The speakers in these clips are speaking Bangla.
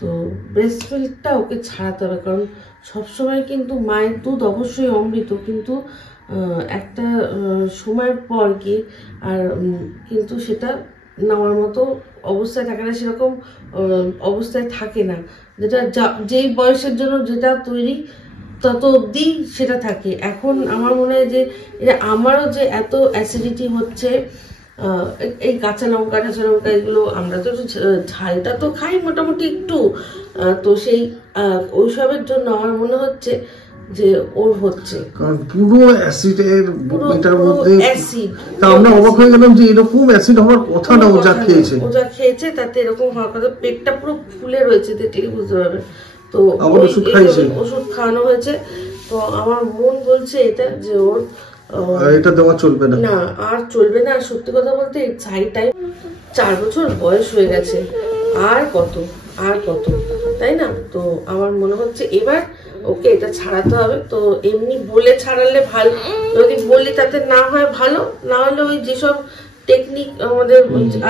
তো ব্রেস্ট মিল্কটা ওকে ছাড়াতে হবে, কারণ সবসময় কিন্তু মায়ের দুধ অবশ্যই অমৃত, কিন্তু একটা সময়ের পর গিয়ে আর কিন্তু সেটা নেওয়ার মতো অবস্থায় থাকে না, সেরকম অবস্থায় থাকে না, যেটা যেই বয়সের জন্য যেটা তৈরি তত অবধি সেটা থাকে। এখন আমার মনে হয় যে আমারও যে এত অ্যাসিডিটি হচ্ছে, এই কাঁচা লঙ্কা এগুলো আমরা তো ঝালটা তো খাই মোটামুটি একটু, তো সেই ওইসবের জন্য আমার মনে হচ্ছে যে ওর হচ্ছে, কারণ পুরো অ্যাসিডের এটার মধ্যে অ্যাসিড। তা আমরা অবাক হয়ে গেলাম যে এরকম অ্যাসিড হওয়ার কথা না, ও যা খেয়েছে তাতে এরকম হওয়ার কথা, পেটটা পুরো ফুলে রয়েছে, দেখলেই বুঝতে পারবে। তো ওষুধ খাওয়ানো হয়েছে, তো আমার মন বলছে এটা যে ওর এটা দেওয়া চলবে না, আর চলবে না। আর সত্যি কথা বলতে সাইটাই 4 বছর বয়স হয়ে গেছে, আর কত তাই না? তো আমার মনে হচ্ছে এবার ওকে এটা ছাড়াতে হবে। তো এমনি বলে ছাড়ালে ভালো, যদি বলি তাতে না হয় ভালো, না হলে ওই যেসব টেকনিক আমাদের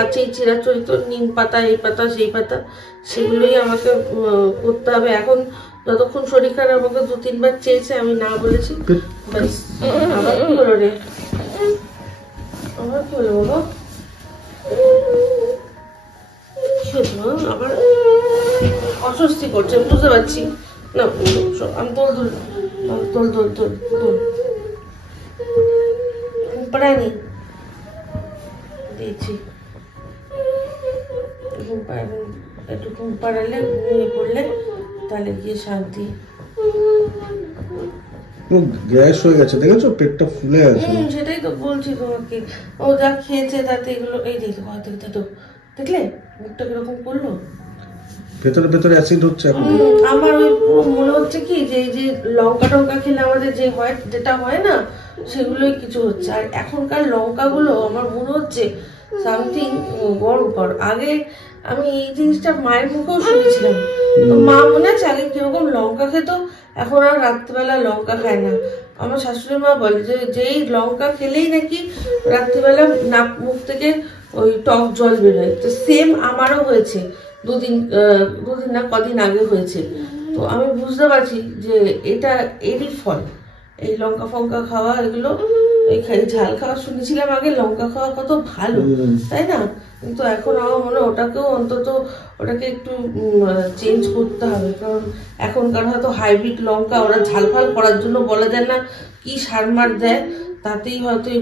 আছে, চিরাচরিত নিম পাতা, এই পাতা সেই পাতা, সেগুলোই আমাকে করতে হবে। এখন যতক্ষণ শরীর খারাপ আমাকে 2-3 বার চেয়েছে, আমি না বলেছি। আবার কি হলো রে, আবার কি হলো বাবা, আবার অস্বস্তি করছে, বুঝতে পারছি না। আমি তোল পড়ায়নি দিয়েছি, একটু ঘুম পাড়ালে ঘুমিয়ে পড়লে তাহলে গিয়ে শান্তি। গ্যাস হয়ে গেছে, দেখেছো পেটটা ফুলে আছে। সেটাই তো বলছি তোমাকে, ও যা খেয়েছে তাতে এগুলো, এই দেখো দেখলে মুখটা কিরকম করলো, ভেতরে অ্যাসিড হচ্ছে এখন। আমার ওই মনে হচ্ছে কি যে এই যে লঙ্কা টঙ্কা খেলে আমাদের যে হয়, যেটা হয় না, সেগুলোই কিছু হচ্ছে। আর এখনকার লঙ্কাগুলো আমার মনে হচ্ছে সামথিং বড়। আগে আমি এই জিনিসটা মায়ের মুখেও শুনেছিলাম, তো মা মনে আছে আগে কিরকম লঙ্কা খেত, এখন আর রাত্রিবেলা লঙ্কা খায় না। আমার শাশুড়ি মা বলে যে যেই লঙ্কা খেলেই নাকি রাত্রিবেলা নাক মুখ থেকে ওই টক জল বেরোয়। তো সেম আমারও হয়েছে, দুদিন না কদিন আগে হয়েছে। তো আমি বুঝতে পারছি যে এটা এরই ফল, এই লঙ্কা ফঙ্কা খাওয়া, এগুলো এই ঝাল খাওয়া। শুনেছিলাম আগে লঙ্কা খাওয়া কত ভালো, তাই না? কিন্তু এখন আমার মনে হয় ওটাকে একটু চেঞ্জ করতে হবে, কারণ এখনকার হয়তো হাইব্রিড লঙ্কা, ওরা ঝাল ফাল করার জন্য বলা যায় না কি সার মার দেয়, তাতেই হয়তো এই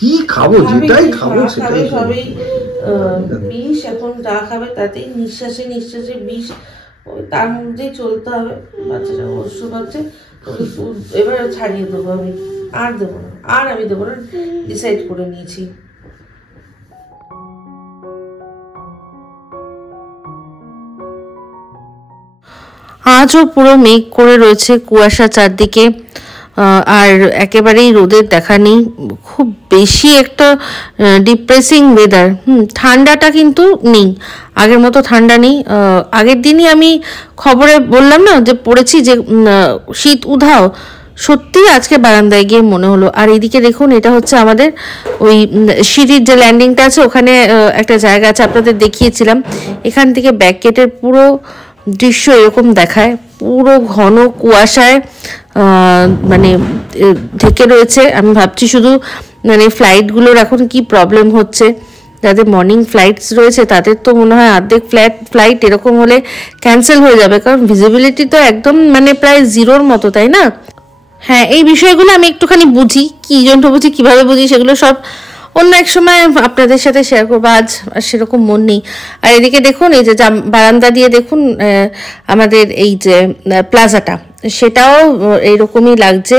কি খাবো, যেটাই খাবো সেটাই সবই বিষ। এখন যা খাবে তাতেই নিঃশ্বাসে বিষ, তার মধ্যেই চলতে হবে। বাচ্চাটা অবশ্য ভাবছে এবার ছাড়িয়ে দেবো, আমি আর দেবো না, ডিসাইড করে নিয়েছি। আজও পুরো মেঘ করে রয়েছে, কুয়াশা চারদিকে, আর একেবারেই রোদের দেখা নেই। খুব বেশি একটা ডিপ্রেসিং ওয়েদার। ঠান্ডাটা কিন্তু নেই, আগের মতো ঠান্ডা নেই। আগের দিনই আমি খবরে বললাম না যে পড়েছি যে শীত উধাও, সত্যি আজকে বারান্দায় গিয়ে মনে হলো। আর এদিকে দেখুন, এটা হচ্ছে আমাদের ওই সিঁড়ির যে ল্যান্ডিংটা আছে, ওখানে একটা জায়গা আছে, আপনাদের দেখিয়েছিলাম। এখান থেকে ব্যাক গেটের পুরো দৃশ্য এরকম দেখায়, পুরো ঘন কুয়াশায় মানে ঢেকে রয়েছে। আমি ভাবছি শুধু মানে ফ্লাইটগুলোর এখন কি প্রবলেম হচ্ছে, যাদের মর্নিং ফ্লাইটস রয়েছে তাদের তো মনে হয় অর্ধেক ফ্লাইট এরকম হলে ক্যান্সেল হয়ে যাবে, কারণ ভিজিবিলিটি তো একদম মানে প্রায় জিরোর মতো, তাই না? হ্যাঁ, এই বিষয়গুলো আমি একটুখানি বুঝি, কীভাবে বুঝি সেগুলো সব অন্য এক সময় আপনাদের সাথে শেয়ার করবো, আজ সেরকম মন নেই। আর এদিকে দেখুন, এই যে বারান্দা দিয়ে দেখুন আমাদের এই যে প্লাজাটা, সেটাও এইরকমই লাগছে,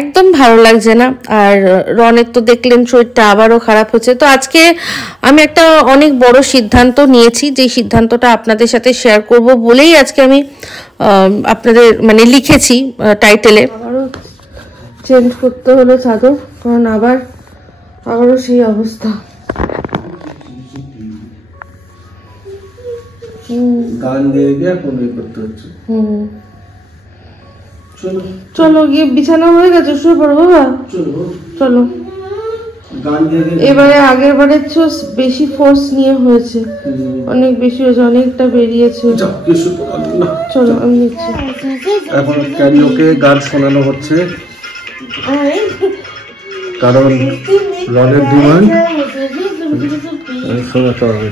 একদম ভালো লাগছে না। আর রনের তো দেখলেন শরীরটা আবারও খারাপ হচ্ছে। তো আজকে আমি একটা অনেক বড় সিদ্ধান্ত নিয়েছি, যেই সিদ্ধান্তটা আপনাদের সাথে শেয়ার করব বলেই আজকে আমি আপনাদের মানে লিখেছি টাইটেলে। আবারও চেঞ্জ করতে হলো চাদর, কারণ আবারও সেই অবস্থা। গান গেয়ে গিয়ে ফোন করতে হচ্ছে। চলো গিয়ে বিছানা হয়ে গেছে, শুয়ে পড়ো বাবা। চলো এবারে আগের বারের চেয়েও বেশি ফোর্স নিয়ে হয়েছে, অনেক বেশি হয়েছে, অনেকটা বেরিয়েছে। চলো আমি নিচ্ছি। এখন ক্যারিওকে গান শোনানো হচ্ছে, কারণ রনের ডিমান্ড শোনাতে হবে।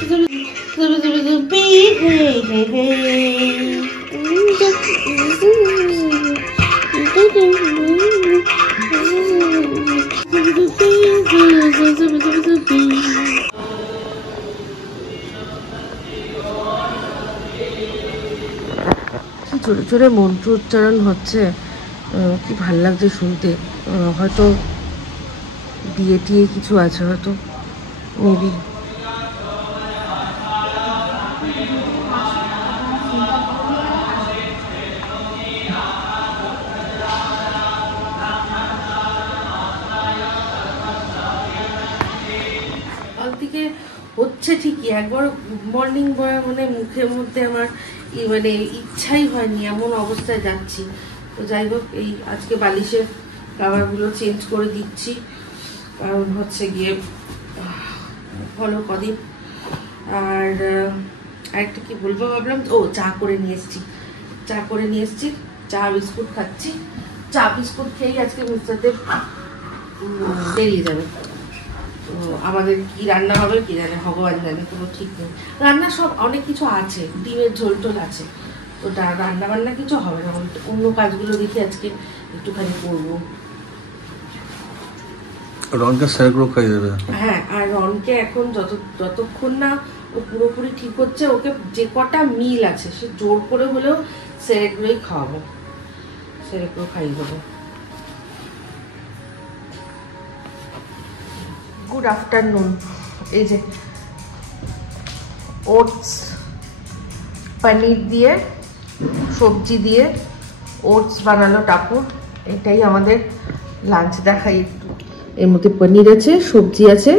জোরে জোরে মন্ত্র উচ্চারণ হচ্ছে, কি ভাল লাগছে শুনতে। হয়তো বিয়ে টিয়ে কিছু আছে, হয়তো মেবি। থেকে হচ্ছে ঠিকই, একবার গুড মর্নিং বলা মানে মুখের মধ্যে আমার মানে ইচ্ছাই হয়নি, এমন অবস্থায় যাচ্ছি। তো যাই হোক, এই আজকে বালিশের কাভারগুলো চেঞ্জ করে দিচ্ছি, কারণ হচ্ছে গিয়ে হলো কদিন। আর আরেকটা কি বলবো ভাবলাম, ও চা করে নিয়ে এসছি, চা বিস্কুট খাচ্ছি। চা বিস্কুট খেয়েই আজকে মিস্টারদের বেরিয়ে যাবে। তো আমাদের কি রান্না হবে কি জানে, ভগবান জানে, কোনো ঠিক নেই। রান্না সব অনেক কিছু আছে, ডিমের ঝোল টোল আছে, তো রান্না বান্না কিছু হবে না, অন্য কাজগুলো দেখি আজকে একটুখানি করবো। রনকে স্যারগুলো খাইয়ে দেবে। হ্যাঁ, আর রনকে এখন যতক্ষণ না ও পুরোপুরি ঠিক হচ্ছে, ওকে যে কটা মিল আছে সে জোর করে হলেও স্যারগুলোই খাওয়াবো, স্যারগুলো খাইয়ে দেবো। Good afternoon. এই যে ওটস, পনির দিয়ে, সবজি দিয়ে ওটস বানালো টাপুর, এটাই আমাদের লাঞ্চ। দেখাই একটু, এর মধ্যে পনির আছে, সবজি আছে,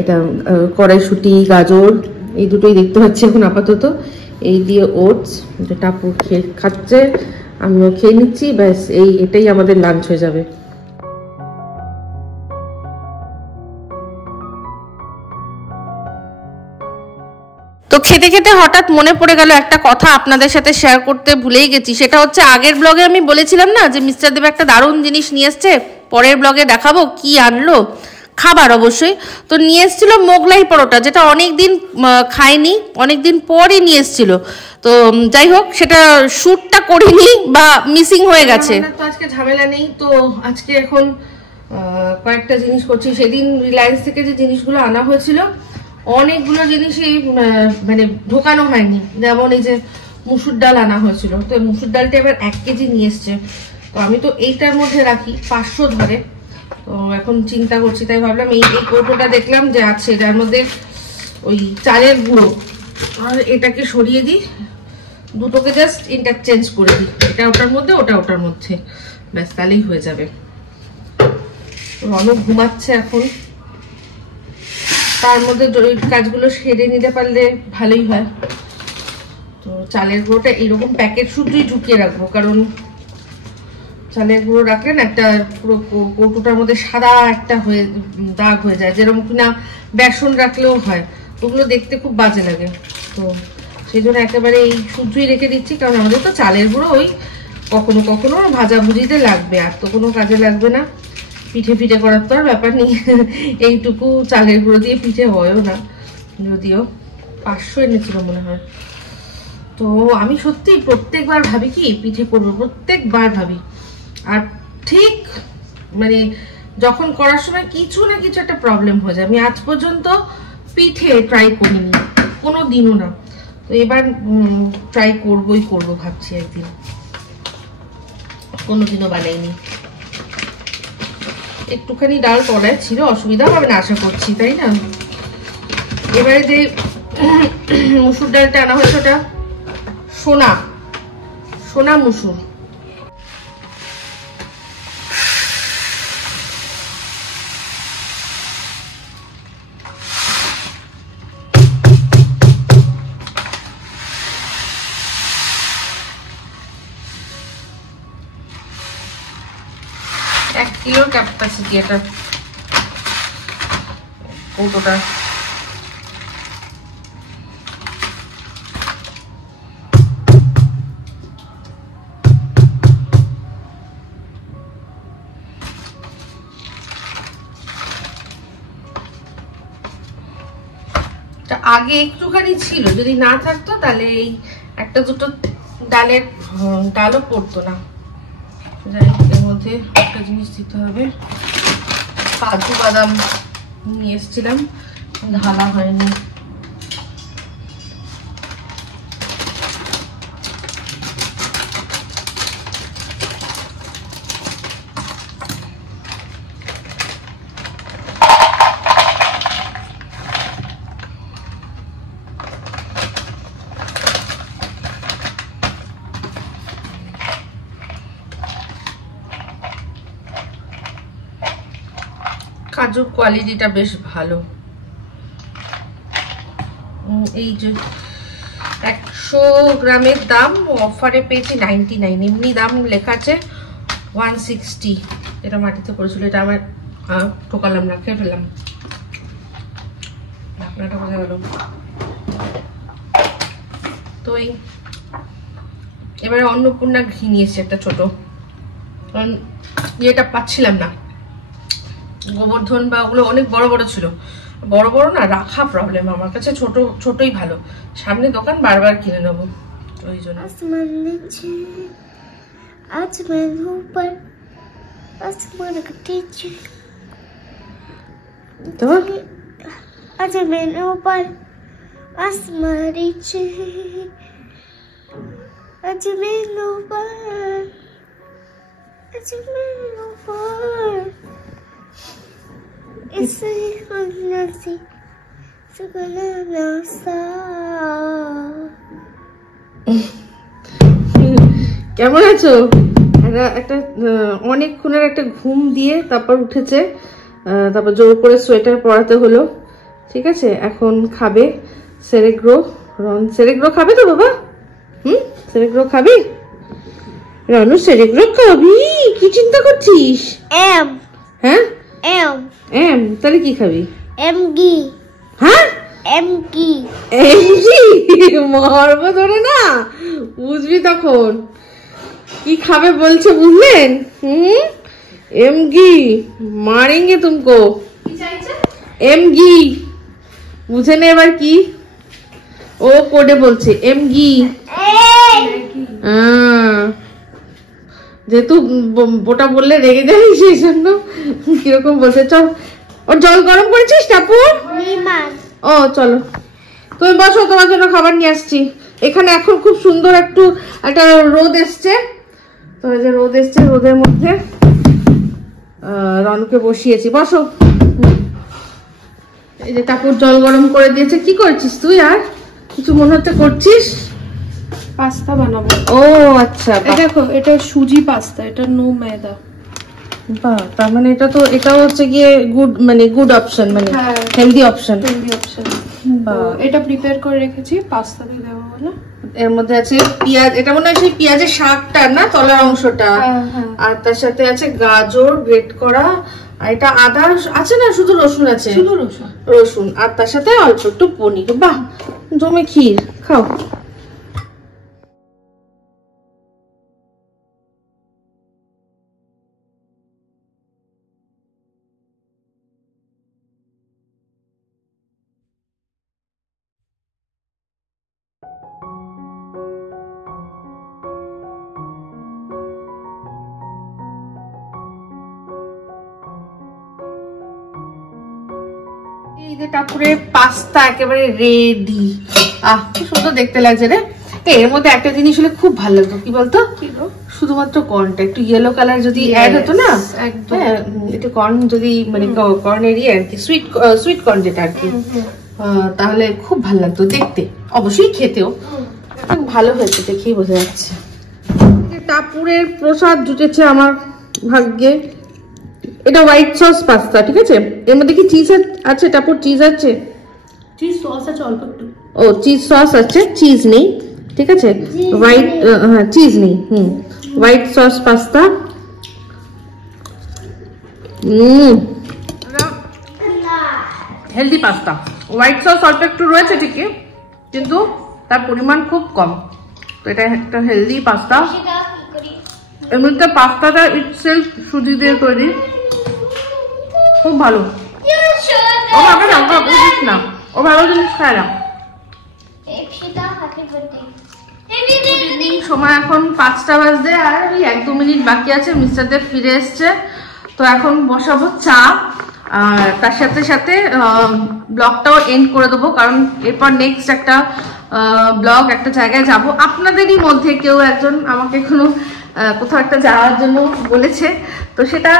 এটা কড়াইশুঁটি, গাজর, এই দুটোই দেখতে পাচ্ছি এখন আপাতত। এই দিয়ে ওটস, এটা টাপুর খাচ্ছে, আমিও খেয়ে নিচ্ছি, ব্যাস এটাই আমাদের লাঞ্চ হয়ে যাবে। তো খেতে খেতে হঠাৎ মনে পড়ে গেল একটা কথা আপনাদের সাথে শেয়ার করতে ভুলেই গেছি। সেটা হচ্ছে, আগের ব্লগে আমি বলেছিলাম না যে মিস্টার দেব একটা দারুণ জিনিস নিয়ে এসছে, পরের ব্লগে দেখাবো কি আনলো, খাবার অবশ্যই। তো নিয়ে এসেছিল মোগলাই পরোটা, যেটা অনেক দিন খাইনি, অনেক দিন পরই নিয়ে এসেছিল। তো যাই হোক, সেটা শ্যুটটা করিনি বা মিসিং হয়ে গেছে। তো আজকে ঝামেলা নেই, তো আজকে এখন কয়েকটা জিনিস করছি। সেদিন রিলায়েন্স থেকে যে জিনিসগুলো আনা হয়েছিল, অনেকগুলো জিনিসই মানে ঢোকানো হয়নি। যেমন এই যে মুসুর ডাল আনা হয়েছিল, তো মুসুর ডালটা এবার 1 কেজি নিয়ে এসছে। তো আমি তো এইটার মধ্যে রাখি, 500 ধরে। তো এখন চিন্তা করছি, তাই ভাবলাম এই কৌটোটা দেখলাম যে আছে, যার মধ্যে ওই চালের গুঁড়ো, আর এটাকে সরিয়ে দিই, দুটোকে জাস্ট ইন্টারচেঞ্জ করে দিই, এটা ওটার মধ্যে, ওটা ওটার মধ্যে, ব্যাস তাহলেই হয়ে যাবে। অনেক ঘুমাচ্ছে এখন, তার মধ্যে কাজগুলো সেরে নিতে পারলে ভালোই হয়। তো চালের গুঁড়োটা এইরকম প্যাকেট শুধুই ঢুকিয়ে রাখবো, কারণ চালের গুঁড়ো রাখলেন একটা পুরো কৌটোটার মধ্যে সাদা একটা হয়ে দাগ হয়ে যায়, যেরকম কিনা বেসন রাখলেও হয়, ওগুলো দেখতে খুব বাজে লাগে। তো সেই জন্য একেবারে এই শুধুই রেখে দিচ্ছি, কারণ আমাদের তো চালের গুঁড়ো ওই কখনো কখনো ভাজাভুজিতে লাগবে, আর তো কোনো কাজে লাগবে না। পিঠে পিঠে করার তো আর ব্যাপার নেই, এইটুকু চালের গুঁড়ো দিয়ে পিঠে হয়ও না, যদিও 500 এনেছিল মনে হয়। তো আমি সত্যি প্রত্যেকবার ভাবি কি পিঠে করবো, প্রত্যেকবার ভাবি, আর ঠিক মানে যখন করার সময় কিছু না কিছু একটা প্রবলেম হয়ে যায়। আমি আজ পর্যন্ত পিঠে ট্রাই করিনি কোনো দিনও না, তো এবার ট্রাই করবই করবো ভাবছি একদিন, কোনোদিনও বানাইনি। একটুখানি ডাল কড়াই ছিল, অসুবিধা হবে না আশা করছি, তাই না? এবারে যে মুসুর ডালটা আনা হয়েছে, ওটা সোনা মুসুর। কিলোর ক্যাপাসিটি এটা। কৌটোটা। আগে একটুখানি ছিল, যদি না থাকতো তাহলে এই একটা দুটো ডালও পড়তো না। এর মধ্যে একটা জিনিস দিতে হবে, কাজু বাদাম নিয়ে এসেছিলাম, ঢালা হয়নি। কাজুর কোয়ালিটিটা বেশ ভালো। এই যে 100 গ্রামের দাম অফারে পেয়েছি 99, এমনি দাম লেখা আছে 160। এটা মাটিতে পড়েছিল, এটা আমার ঠোকালাম না, খেয়ে ফেললাম। ঢাকনাটা বোঝা গেল তো। এবারে অন্নপূর্ণা ঘি নিয়েছে একটা ছোট, কারণ ইয়েটা পাচ্ছিলাম না, গোবর্ধন বা ওগুলো অনেক বড় বড় ছিল, বড় বড় না রাখা প্রবলেম, আমার কাছে ছোটই ভালো, সামনে দোকান বারবার কিনে নেবো ওই জন্য। কেমন আছো? একটা অনেকক্ষণের একটা ঘুম দিয়ে তারপর উঠেছে, তারপর জোর করে সোয়েটার পরাতে হলো। ঠিক আছে, এখন খাবে সেরেগ্রো। সেরেগ্রো খাবে তো বাবা? সেরেগ্রো খাবি? রানু সেরেগ্রো খাবি? কি চিন্তা করছিস? এম। হ্যাঁ এম। এম, তাহলে কি খাবি? এমগি। হ্যাঁ এমগি। এমগি মারবো ধরে না, বুঝবি তখন কি খাবে বলছে, বুঝলেন? এমগি মারেঙ্গে তুমকো। এমগি বুঝে নে এবার কি ও কোডে বলছে, এমগি। যেহেতু ওটা বললে রেগে যাই, সেই জন্য কিরকম বলছে। চল, ওর জল গরম করেছিস টাপুর? ও চলো তুমি বসো, তোমার জন্য খাবার নিয়ে আসছি। এখানে এখন খুব সুন্দর একটা রোদ এসছে, তো এই যে রোদ এসছে, রোদের মধ্যে রনকে বসিয়েছি, বসো। এই যে টাপুর জল গরম করে দিয়েছে। কি করছিস তুই? আর কিছু মনে হচ্ছে করছিস? পাস্তা বানাবো। ও আচ্ছা, দেখো এটা সুজি পাস্তা, এটা নো ময়দা। বাহ, তার মানে এটাও হচ্ছে গিয়ে গুড অপশন, মানে হেলদি অপশন। এটা প্রিপেয়ার করে রেখেছি, পাস্তা দিয়ে দেবো বলে। এর মধ্যে আছে পেঁয়াজ, এটা মনে হয় সেই পেঁয়াজের শাকটা না, তলার অংশটা, আর তার সাথে আছে গাজর গ্রেট করা, আর এটা আদা আছে না, শুধু রসুন আছে, শুধু রসুন, আর তার সাথে অল্প একটু পনির। বাহ, জমে ক্ষীর, খাও। টাপুরের পাস্তা একেবারে রেডি। খুব সুন্দর দেখতে লাগছে রে। এর মধ্যে একটা জিনিস হলে খুব ভালো লাগতো, কি বলতো? শুধুমাত্র কর্নটা একটু ইয়েলো কালার যদি অ্যাড হতো না, একটু কর্ন যদি, মানে কর্নেরই আর কি, সুইট কর্ন যেটা আর কি, তাহলে খুব ভালো লাগতো দেখতে, অবশ্যই খেতেও ভালো হয়েছে, দেখেই বোঝা যাচ্ছে। টাপুরের প্রসাদ জুটেছে আমার ভাগ্যে। এটা হোয়াইট সস পাস্তা, ঠিক আছে? এর মধ্যে কি চিজ আছে টাপুর? চিজ আছে? চিজ সস আছে অল্প একটু। ও চিজ সস আছে, চিজ নেই, ঠিক আছে? হোয়াইট, হ্যাঁ চিজ নেই। White sauce pasta. Healthy pasta. White sauce অল্প একটু রয়েছে ঠিকই, কিন্তু তার পরিমাণ খুব কম। তো এটা একটা হেলদি পাস্তা। এমনিতে পাস্তাটা ইটসেলফ সুজি দিয়ে তৈরি, খুব ভালো। ও ভাবে না, ওকে বুঝিস না, ও ভালো জিনিস খায় না। সময় এখন 5টা বাজে, আর ওই 1-2 মিনিট বাকি আছে। মিস্টার দেব ফিরে এসছে, তো এখন বসাবো চা। আর তার সাথে সাথে ব্লগটাও এন্ড করে দেবো, কারণ এরপর নেক্সট একটা ব্লগ একটা জায়গায় যাব। আপনাদেরই মধ্যে কেউ একজন আমাকে কোনো কোথাও একটা যাওয়ার জন্য বলেছে, তো সেটা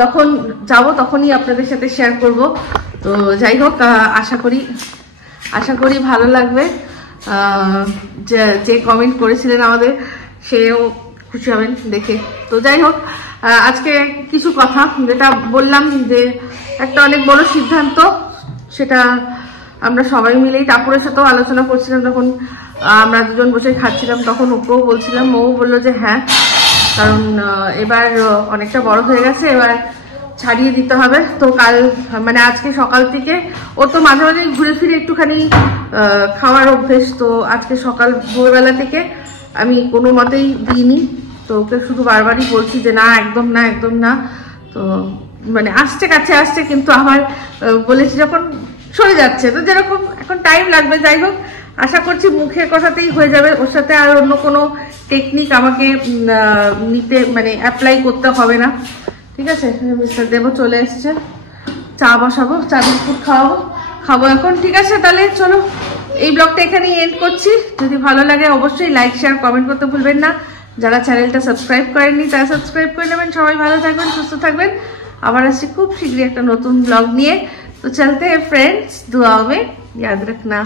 যখন যাব তখনই আপনাদের সাথে শেয়ার করব। তো যাই হোক, আশা করি ভালো লাগবে। যে কমেন্ট করেছিলেন আমাদের, সেও খুশি হবেন দেখে। তো যাই হোক, আজকে কিছু কথা যেটা বললাম যে একটা অনেক বড় সিদ্ধান্ত, সেটা আমরা সবাই মিলেই টাপুরের সাথেও আলোচনা করছিলাম। যখন আমরা দুজন বসে খাচ্ছিলাম তখন ওকেও বলছিলাম, ও বললো যে হ্যাঁ, কারণ এবার অনেকটা বড় হয়ে গেছে, এবার ছাড়িয়ে দিতে হবে। তো কাল মানে আজকে সকাল থেকে ওর তো মাঝে মাঝে ঘুরে ফিরে একটুখানি খাওয়ার অভ্যেস, তো আজকে সকাল ভোরবেলা থেকে আমি কোনো মতেই দিইনি। তো ওকে শুধু বারবারই বলছি যে না, একদম না, একদম না। তো মানে আসছে, কাছে আসছে, কিন্তু আবার বলেছি যখন সরে যাচ্ছে, তো যেরকম এখন টাইম লাগবে। যাই হোক, আশা করছি মুখের কথাতেই হয়ে যাবে। ওর সাথে আর অন্য কোনো টেকনিক আমাকে নিতে মানে অ্যাপ্লাই করতে হবে না, ঠিক আছে। মিস্টার দেবও চলে এসছে, চা বসাবো, চা বিস্কুট খাবো এখন, ঠিক আছে। তাহলে চলো, এই ব্লগটা এখানেই এন্ড করছি। যদি ভালো লাগে অবশ্যই লাইক, শেয়ার, কমেন্ট করতে ভুলবেন না। যারা চ্যানেলটা সাবস্ক্রাইব করেননি তারা সাবস্ক্রাইব করে নেবেন। সবাই ভালো থাকবেন, সুস্থ থাকবেন। আবার আসছি খুব শীঘ্রই একটা নতুন ব্লগ নিয়ে। तो चलते हैं फ्रेंड्स, दुआओं में याद रखना।